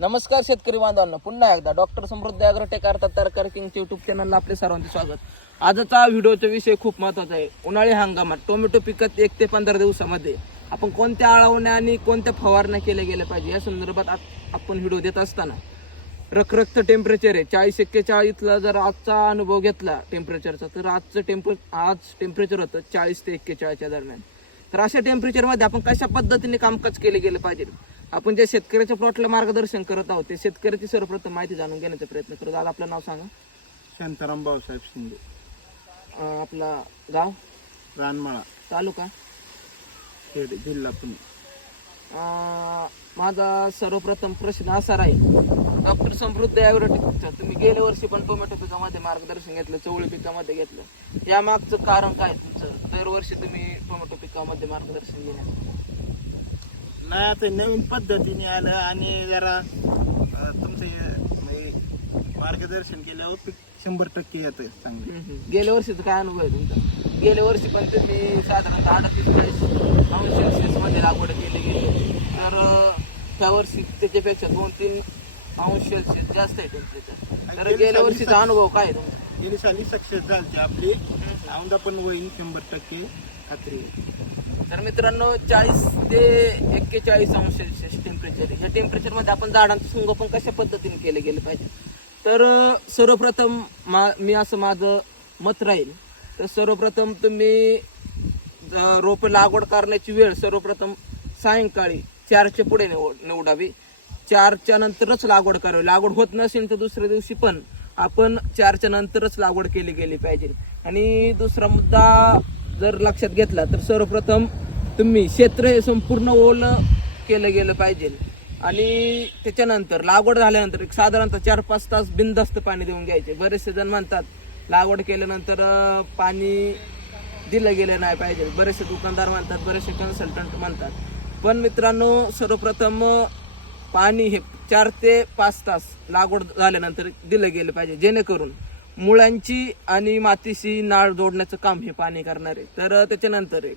नमस्कार शेतकरी बांधवांना. पुन्हा एकदा डॉक्टर समृद्ध अग्रटेक अर्थात तरकारी किंगच्या युट्यूब चॅनलला आपले सर्वांचे स्वागत. आजचा व्हिडिओचा विषय खूप महत्त्वाचा आहे. उन्हाळी हंगामात टोमॅटो पिकत एक ते पंधरा दिवसामध्ये आपण कोणत्या आळवण्या आणि कोणत्या फवारण्या केल्या गेल्या पाहिजे या संदर्भात आपण व्हिडिओ देत असताना रखरखत टेम्परेचर आहे. चाळीस एक्केचाळीसला जर आजचा अनुभव घेतला टेम्परेचरचा तर आजचं टेम्पर आज टेम्परेचर होतं चाळीस ते एक्केचाळीसच्या दरम्यान. तर अशा टेम्परेचरमध्ये आपण कशा पद्धतीने कामकाज केले गेले पाहिजे? आपण जे शेतकऱ्याच्या प्लॉटला मार्गदर्शन करत आहोत ते शेतकऱ्याची सर्वप्रथम माहिती जाणून घेण्याचा प्रयत्न करत आज आपलं नाव सांगा. शांताराम भाऊसाहेब शिंदे. अं, आपला गाव? रानमाळा. तालुका? खेड जिल्हा पुणे. अं, माझा सर्वप्रथम प्रश्न असा राहील. डॉक्टर समृद्ध ॲग्रोटेकचं तुम्ही गेल्या वर्षी पण टोमॅटो पिकामध्ये मार्गदर्शन घेतलं चवळी पिकामध्ये घेतलं. या मागचं कारण काय तुमचं? दरवर्षी तुम्ही टोमॅटो पिकामध्ये मार्गदर्शन घेण्याचं नाही आता नवीन पद्धतीने आलं आणि जरा अं, तुमचं हे, म्हणजे मार्गदर्शन केल्यावर पीक शंभर टक्के येतं चांगले. गेल्या वर्षीचा काय अनुभव आहे तुमचा? गेल्या वर्षी पण तुम्ही साधारणतः अडतीस चाळीस अंश सेल्सिअसमध्ये लागवड केली गेली. तर अं, त्या वर्षी त्याच्यापेक्षा दोन तीन अंश सेल्सिअस जास्त आहे टेम्परेचर तर गेल्या वर्षीचा अनुभव काय आहे तुमचा? गेली साली सक्सेस झाली आपली. औंदा पण होईल शंभर टक्के खात्री आहे. तर मित्रांनो चाळीस ते एक्केचाळीस अंश सेल्सिअस टेम्परेचर या टेम्परेचरमध्ये आपण झाडांचं संगोपन कशा पद्धतीने केलं गेलं पाहिजे? तर सर्वप्रथम मा मी असं माझं मत राहील. तर सर्वप्रथम तुम्ही ज- रोपं लागवड करण्याची वेळ सर्वप्रथम सायंकाळी चारच्या पुढे निवड निवडावी. चारच्या नंतरच लागवड करावी. लागवड होत नसेल तर दुसऱ्या दिवशी पण आपण चारच्या नंतरच लागवड केली गेली पाहिजे. आणि दुसरा मुद्दा जर लक्षात घेतला तर सर्वप्रथम तुम्ही क्षेत्र हे संपूर्ण ओलं केलं गेलं पाहिजे. आणि त्याच्यानंतर लागवड झाल्यानंतर एक साधारणतः चार पाच तास बिनदस्त पाणी देऊन घ्यायचे. बरेचसे जण म्हणतात लागवड केल्यानंतर पाणी दिलं गेलं नाही पाहिजे. बरेचसे दुकानदार म्हणतात बरेचसे कन्सल्टंट म्हणतात. पण मित्रांनो सर्वप्रथम पाणी हे चार ते पाच तास लागवड झाल्यानंतर दिलं गेलं पाहिजे. जेणेकरून मुळांची आणि मातीशी नाळ जोडण्याचं काम हे पाणी करणार आहे. तर त्याच्यानंतर एक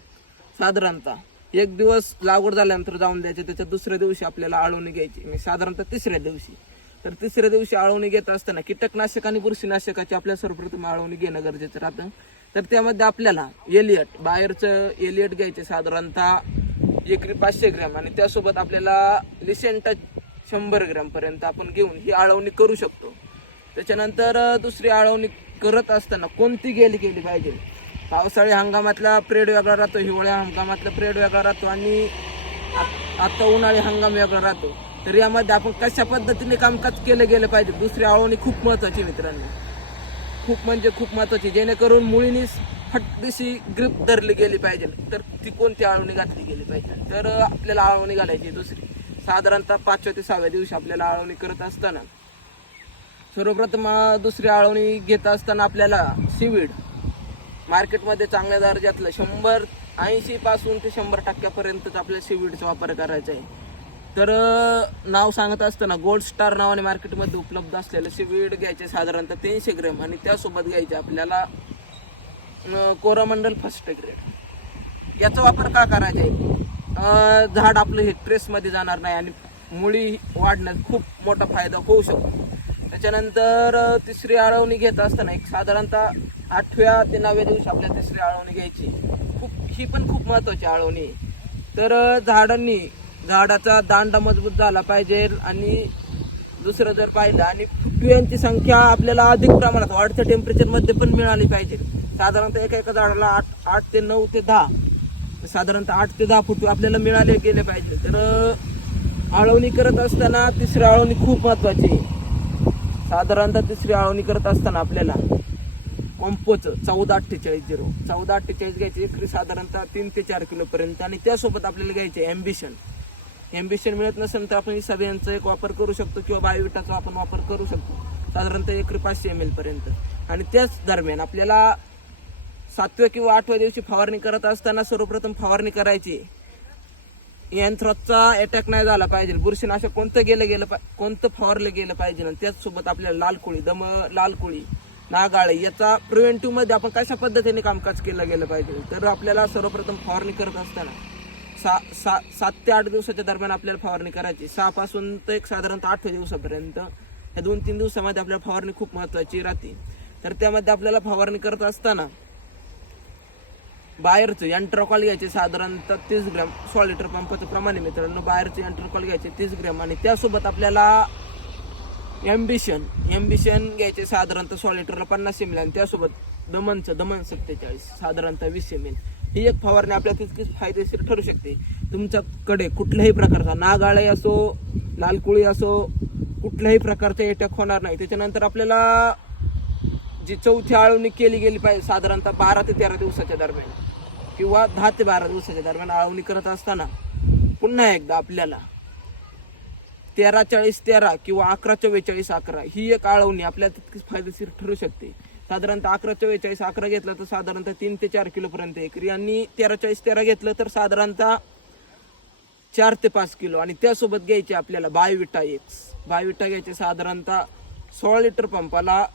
साधारणतः एक दिवस लागवड झाल्यानंतर जाऊन द्यायचे त्याच्या दुसऱ्या दिवशी आपल्याला आळवणी घ्यायची. म्हणजे साधारणतः तिसऱ्या दिवशी. तर तिसऱ्या दिवशी आळवणी घेत असताना कीटकनाशक आणि बुरशीनाशकाची आपल्या सर्वप्रथम आळवणी घेणं गरजेचं राहतं. तर त्यामध्ये आपल्याला एलियट बाहेरचं एलियट घ्यायचे साधारणतः एकरी पाचशे ग्रॅम आणि त्यासोबत आपल्याला लिसेंटा शंभर ग्रॅमपर्यंत आपण घेऊन ही आळवणी करू शकतो. त्याच्यानंतर दुसरी आळवणी करत असताना कोणती गेली गेली पाहिजे? पावसाळी हंगामातला प्रेड वेगळा राहतो हिवाळ्या हंगामातला प्रेड वेगळा राहतो आणि आ- आता उन्हाळी हंगाम वेगळा राहतो. तर यामध्ये आपण कशा पद्धतीने कामकाज केलं गेलं पाहिजे? दुसरी आळवणी खूप महत्वाची मित्रांनो. खूप म्हणजे खूप महत्वाची जेणेकरून मुळीनी फटदिशी ग्रीप धरली गेली पाहिजे. तर ती कोणती आळवणी घातली गेली पाहिजे? तर आपल्याला आळवणी घालायची दुसरी. साधारणतः पाचव्या ते सहाव्या दिवशी आपल्याला आळवणी करत असताना सर्वप्रथम दुसरी आळवणी घेत असताना आपल्याला सीवीड मार्केटमध्ये चांगल्या दर्जातलं शंभर ऐंशी पासून ते शंभर टक्क्यापर्यंतच आपल्याला सीवीडचा वापर करायचा आहे. तर नाव सांगत असताना गोल्ड स्टार नावाने मार्केटमध्ये उपलब्ध असलेलं सीवीड घ्यायचे साधारणतः तीनशे ग्रॅम आणि त्यासोबत घ्यायचे आपल्याला कोरामंडल फर्स्ट ग्रेड याचा वापर का करायचा आहे? झाड आपलं हे ट्रेसमध्ये जाणार नाही आणि मुळी वाढण्यात खूप मोठा फायदा होऊ शकतो. त्याच्यानंतर तिसरी आळवणी घेत असताना एक साधारणतः आठव्या ते नवव्या दिवशी आपल्या तिसरी आळवणी घ्यायची. खूप ही पण खूप महत्त्वाची आळवणी तर झाडांनी झाडाचा दांडा मजबूत झाला पाहिजे आणि दुसरं जर पाहिलं आणि फुटव्यांची संख्या आपल्याला अधिक प्रमाणात वाढत्या टेम्परेचरमध्ये पण मिळाली पाहिजे. साधारणतः एका एका झाडाला आठ आठ ते नऊ ते दहा साधारणतः आठ ते दहा फुटवे आपल्याला मिळाले गेले पाहिजे. तर आळवणी करत असताना तिसरी आळवणी खूप महत्त्वाची आहे. साधारणतः तिसरी आळवणी करत असताना आपल्याला कॉम्पोचं चौदा अठ्ठेचाळीस झिरो. चौदा अठ्ठेचाळीस घ्यायचे एकरी साधारणतः तीन ते चार किलोपर्यंत आणि त्यासोबत आपल्याला घ्यायचे ॲम्बिशन ॲम्बिशन मिळत नसेल तर आपण सगळ्यांचा एक वापर करू शकतो किंवा बायोविटाचा आपण वापर करू शकतो. साधारणतः एकरी पाचशे एम एलपर्यंत आणि त्याच दरम्यान आपल्याला सातव्या किंवा आठव्या दिवशी फवारणी करत असताना सर्वप्रथम फवारणी करायची. यंत्राचा अटॅक नाही झाला पाहिजे. बुरशीनाशक कोणतं गेलं गेलं पा कोणतं फवारलं गेलं पाहिजे आणि त्याचसोबत आपल्याला लाल कोळी दम लाल कोळी नागाळे याचा प्रिव्हेंटिव्हमध्ये आपण कशा पद्धतीने कामकाज केलं गेलं पाहिजे? तर आपल्याला सर्वप्रथम फवारणी करत असताना सा सा सात ते आठ दिवसाच्या दरम्यान आपल्याला फवारणी करायची. सहापासून तर एक साधारणतः आठ दिवसापर्यंत. या दोन तीन दिवसामध्ये आपल्याला फवारणी खूप महत्त्वाची राहते. तर त्यामध्ये आपल्याला फवारणी करत असताना बाहेरचं यंट्रोकॉल घ्यायचे साधारणतः तीस ग्रॅम सोळा लिटर पंपाचं प्रमाण आहे मित्रांनो. बाहेरचं यंट्रोकॉल घ्यायचे तीस ग्रॅम आणि त्यासोबत आपल्याला एम्बिशन एम्बिशन घ्यायचे साधारणतः सोळा लिटरला पन्नास एम एल आणि त्यासोबत दमनचं दमन सत्तेचाळीस साधारणतः वीस एम एल ही एक फवारणी आपल्या तितकीच फायदेशीर ठरू शकते. तुमच्याकडे कुठल्याही प्रकारचा नागाळे असो लालकुळी असो कुठल्याही प्रकारचा अटॅक होणार नाही. त्याच्यानंतर आपल्याला जी चौथी आळवणी केली गेली पाहिजे साधारणतः बारा ते तेरा दिवसाच्या दरम्यान. किंवा दहा ते बारा दिवसाच्या दरम्यान आळवणी करत असताना पुन्हा एकदा आपल्याला तेरा चाळीस तेरा किंवा अकरा चव्वेचाळीस अकरा ही एक आळवणी आपल्याला तितकीच फायदेशीर ठरू शकते. साधारणतः अकरा चव्वेचाळीस अकरा घेतलं तर साधारणतः तीन ते चार किलोपर्यंत एकरी आणि तेरा चाळीस तेरा घेतलं तर साधारणतः चार ते पाच किलो. आणि त्यासोबत घ्यायचे आपल्याला बायोविटा एक्स बायोविटा घ्यायचे साधारणतः सोळा लिटर पंपाला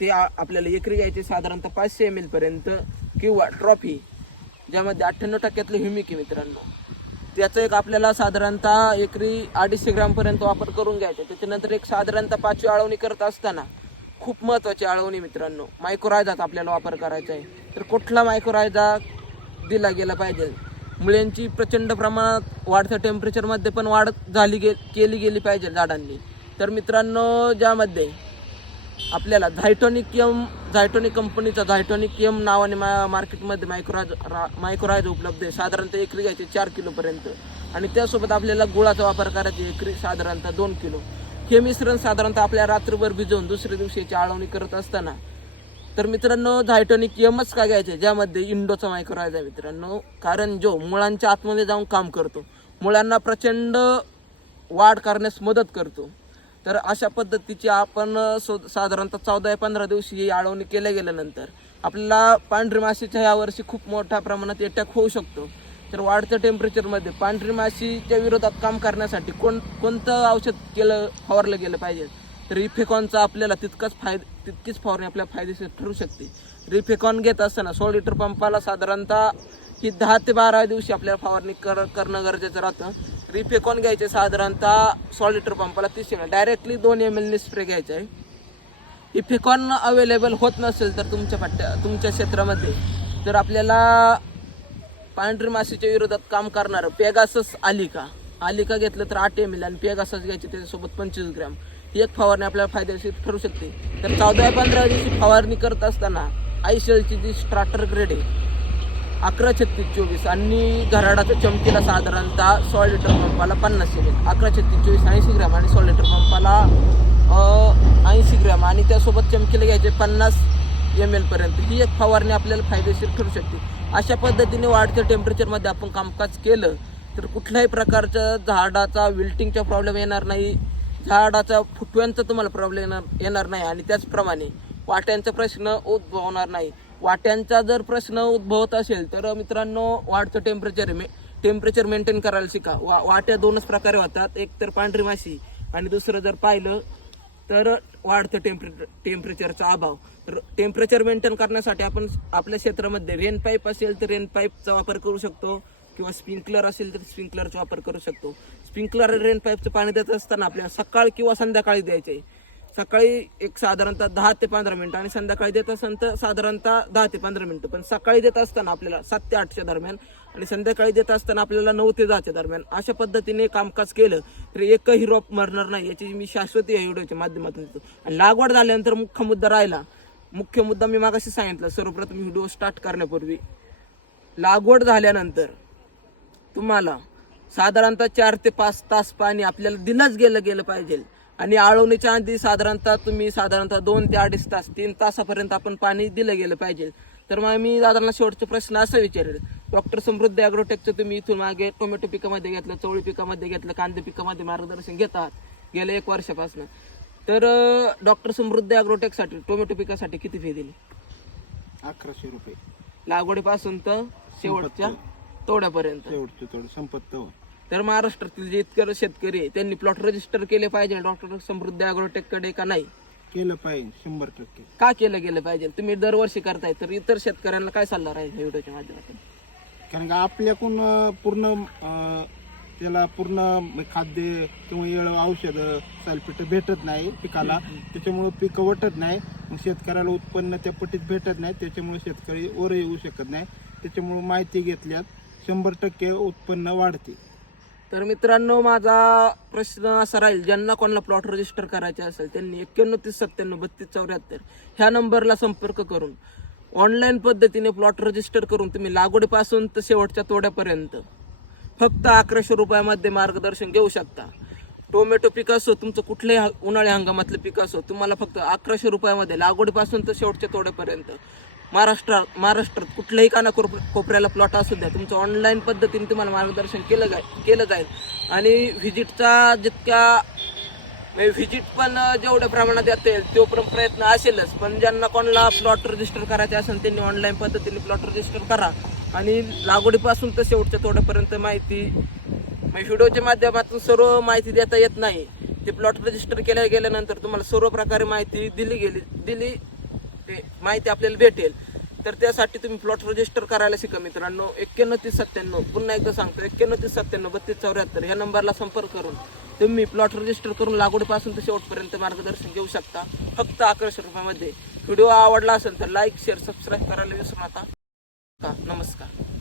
ते- आपल्याला एकरी घ्यायचे साधारणतः पाचशे एम एलपर्यंत किंवा ट्रॉफी ज्यामध्ये अठ्ठ्याण्णव टक्क्यातलं ह्युमिक आहे मित्रांनो. त्याचं एक आपल्याला साधारणतः एकरी अडीचशे ग्रामपर्यंत वापर करून घ्यायचा. त्याच्यानंतर एक साधारणतः पाचवी आळवणी करत असताना खूप महत्त्वाची आळवणी मित्रांनो. मायक्रोरायझाचा आपल्याला वापर करायचा आहे. तर कुठला मायक्रोरायझा दिला गेला पाहिजे? मुळ्यांची प्रचंड प्रमाणात वाढत्या टेम्परेचरमध्ये पण वाढ झाली गे केली गेली पाहिजे झाडांनी. तर मित्रांनो ज्यामध्ये आपल्याला झायटॉनिक यम झायटॉनिक कंपनीचा झायटॉनिक यम नावाने मा मार्केटमध्ये मायक्रोराज मायक्रोराज उपलब्ध आहे. साधारणतः एकरी घ्यायचे चार किलोपर्यंत आणि त्यासोबत आपल्याला गुळाचा वापर करायचा एकरी साधारणतः दोन किलो. हे मिश्रण साधारणतः आपल्या रात्रभर भिजवून दुसऱ्या दिवशी याची आळवणी करत असताना. तर मित्रांनो झायटॉनिक यमच का घ्यायचे? ज्यामध्ये इंडोचा मायक्रोराज आहे मित्रांनो. कारण जो मुळांच्या आतमध्ये जाऊन काम करतो मुळांना प्रचंड वाढ करण्यास मदत करतो. तर अशा पद्धतीची आपण सो साधारणतः चौदा पंधरा दिवशी ही आळवणी केल्या गेल्यानंतर आपल्याला पांढरी माशीच्या यावर्षी खूप मोठ्या प्रमाणात अटॅक होऊ शकतो. तर वाढत्या टेम्परेचरमध्ये पांढरी माशीच्या विरोधात काम करण्यासाठी कोण कोणतं औषध केलं फवारलं गेलं पाहिजे? तर रिफेकॉनचा आपल्याला तितकाच फायद तितकीच फवारणी आपल्याला फायदेशीर ठरू शकते. रिफेकॉन घेत असताना सोळ लिटर पंपाला साधारणतः ही दहा ते बारा दिवशी आपल्याला फवारणी कर करणं गरजेचं राहतं. रिफेकॉन घ्यायचे साधारणतः सॉल लिटर पंपाला तीस एम एल. डायरेक्टली दोन एम एलने स्प्रे घ्यायचा आहे. इफेकॉन अवेलेबल होत नसेल तर तुमच्या पट्ट्या तुमच्या क्षेत्रामध्ये तर आपल्याला पांढरी माशीच्या विरोधात काम करणारं पेगासस आलिका आलिका घेतलं तर आठ एम एल आणि पेगासस घ्यायचे त्याच्यासोबत पंचवीस ग्रॅम. ही एक फवारणी आपल्याला फायदेशीर ठरू शकते. तर चौदा पंधरा दिवशी फवारणी करत असताना आयशलची जी स्टार्टर ग्रेड आहे अकरा छत्तीस चोवीस आणि घराडाचं चमकीला साधारणतः सोळा लिटर पंपाला पन्नास एम एल. अकरा छत्तीस चोवीस ऐंशी ग्रॅम आणि सोळा लिटर पंपाला ऐंशी ग्रॅम आणि त्यासोबत चमकीला घ्यायचे पन्नास एम एलपर्यंत ही एक फवारणी आपल्याला फायदेशीर ठरू शकते. अशा पद्धतीने वाढत्या टेम्परेचरमध्ये आपण कामकाज केलं तर कुठल्याही प्रकारच्या झाडाचा विल्टिंगचा प्रॉब्लेम येणार नाही. झाडाचा फुटव्यांचा तुम्हाला प्रॉब्लेम येणार येणार नाही आणि त्याचप्रमाणे वाट्यांचा प्रश्न उद्भवणार नाही. वाट्यांचा जर प्रश्न उद्भवत असेल तर मित्रांनो वाढतं टेम्परेचर मे टेम्परेचर मेंटेन करायला शिका. वा वाट्या दोनच प्रकारे होतात. एक तर पांढरी माशी आणि दुसरं जर पाहिलं तर वाढतं टेम्परे टेम्परेचरचा अभाव. तर टेम्परेचर मेंटेन करण्यासाठी आपण आपल्या क्षेत्रामध्ये रेन पाईप असेल तर रेन पाईपचा वापर करू शकतो. किंवा स्प्रिंकलर असेल तर स्प्रिंकलरचा वापर करू शकतो. स्प्रिंकलर रेन पाईपचं पाणी देत असताना आपल्याला सकाळ किंवा संध्याकाळी द्यायचे आहे. सकाळी एक साधारणतः दहा ते पंधरा मिनटं आणि संध्याकाळी देत असेल तर साधारणतः दहा ते पंधरा मिनटं. पण सकाळी देत असताना आपल्याला सात ते आठच्या दरम्यान आणि संध्याकाळी देत असताना आपल्याला नऊ ते दहाच्या दरम्यान अशा पद्धतीने कामकाज केलं तर एकही रोप मरणार नाही याची मी शाश्वती या व्हिडिओच्या माध्यमातून. देतो आणि लागवड झाल्यानंतर मुख्य मुद्दा राहिला. मुख्य मुद्दा मी मागाशी सांगितलं सर्वप्रथम व्हिडिओ स्टार्ट करण्यापूर्वी. लागवड झाल्यानंतर तुम्हाला साधारणतः चार ते पाच तास पाणी आपल्याला दिलंच गेलं गेलं पाहिजे. आणि आळवणीच्या आधी साधारणतः तुम्ही साधारणतः दोन ते अडीच तास तीन तासापर्यंत आपण पाणी दिलं गेलं पाहिजे. तर मग मी दादांना शेवटचा प्रश्न असा विचारेल. डॉक्टर समृद्धी अॅग्रोटेकचं तुम्ही इथून मागे टोमॅटो पिकामध्ये घेतलं चवळी पिकामध्ये घेतलं कांदे पिकामध्ये मार्गदर्शन घेत आहात गेल्या एक वर्षापासून. तर डॉक्टर समृद्धी अॅग्रोटेकसाठी टोमॅटो पिकासाठी किती फी दिली? अकराशे रुपये. लागवडीपासून तर शेवटच्या तोड्यापर्यंत. तेवढं तेवढं संपत तेव्हा. तर महाराष्ट्रातील जे इतके शेतकरी आहे, त्यांनी प्लॉट रजिस्टर केले पाहिजे. डॉक्टर समृद्धी अॅग्रोटेककडे का नाही? केलं पाहिजे शंभर टक्के. का केलं गेलं पाहिजे? तुम्ही दरवर्षी करताय तर इतर शेतकऱ्यांना काय सल्ला राहील या व्हिडिओच्या माध्यमातून? कारण का आपल्याकडून अं, पूर्ण अं, त्याला पूर्ण खाद्य किंवा येळ औषधं सल्फेट भेटत नाही पिकाला. त्याच्यामुळे पिकं वटत नाही. मग शेतकऱ्याला उत्पन्न त्या पट्टीत भेटत नाही. त्याच्यामुळे शेतकरी वर येऊ शकत नाही. त्याच्यामुळे माहिती घेतल्यात. शंभर टक्के उत्पन्न वाढते. तर मित्रांनो माझा प्रश्न असा राहील ज्यांना कोणाला प्लॉट रजिस्टर करायचे असेल त्यांनी एक्क्याण्णव तीस सत्त्याण्णव बत्तीस चौऱ्याहत्तर ह्या नंबरला संपर्क करून ऑनलाईन पद्धतीने प्लॉट रजिस्टर करून तुम्ही लागवडीपासून तर शेवटच्या तोड्यापर्यंत फक्त अकराशे रुपयामध्ये मार्गदर्शन घेऊ शकता. टोमॅटो पीक असो तुमचं कुठल्याही उन्हाळ्या उन्हाळी हंगामातलं पीक असो तुम्हाला फक्त अकराशे रुपयामध्ये लागवडीपासून तर शेवटच्या तोड्यापर्यंत महाराष्ट्रात महाराष्ट्रात कुठल्याही काना कोपऱ्याला प्लॉट असू द्या तुमचं ऑनलाईन पद्धतीने तुम्हाला मार्गदर्शन केलं जाईल केलं जाईल. आणि व्हिजिटचा जितक्या व्हिजिट म्हणजे पण जेवढ्या प्रमाणात येते येईल तो पण प्रयत्न असेलच. पण ज्यांना कोणाला प्लॉट रजिस्टर करायचे असेल त्यांनी ऑनलाईन पद्धतीने प्लॉट रजिस्टर करा. आणि लागवडीपासून तर शेवटच्या तोड्यापर्यंत माहिती म्हणजे व्हिडिओच्या माध्यमातून सर्व माहिती देता येत नाही. ते प्लॉट रजिस्टर केल्या गेल्यानंतर तुम्हाला सर्व प्रकारे माहिती दिली गेली दिली ते माहिती आपल्याला भेटेल. तर त्यासाठी तुम्ही प्लॉट रजिस्टर करायला शिका मित्रांनो. एक्क्याण्णव तीस सत्त्याण्णव. पुन्हा एकदा सांगतो एक्क्याण्णव तीस सत्त्याण्णव बत्तीस चौऱ्याहत्तर या नंबरला संपर्क करून तुम्ही प्लॉट रजिस्टर करून लागवडीपासून ते शेवटपर्यंत मार्गदर्शन घेऊ शकता. फक्त अकराशे रुपयामध्ये. व्हिडिओ आवडला असेल तर लाईक शेअर सबस्क्राईब करायला विसरू नका. नमस्कार.